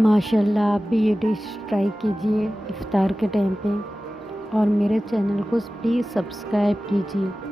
माशाल्लाह आप भी ये डिश ट्राई कीजिए इफ़्तार के टाइम पे और मेरे चैनल को प्लीज़ सब्सक्राइब कीजिए।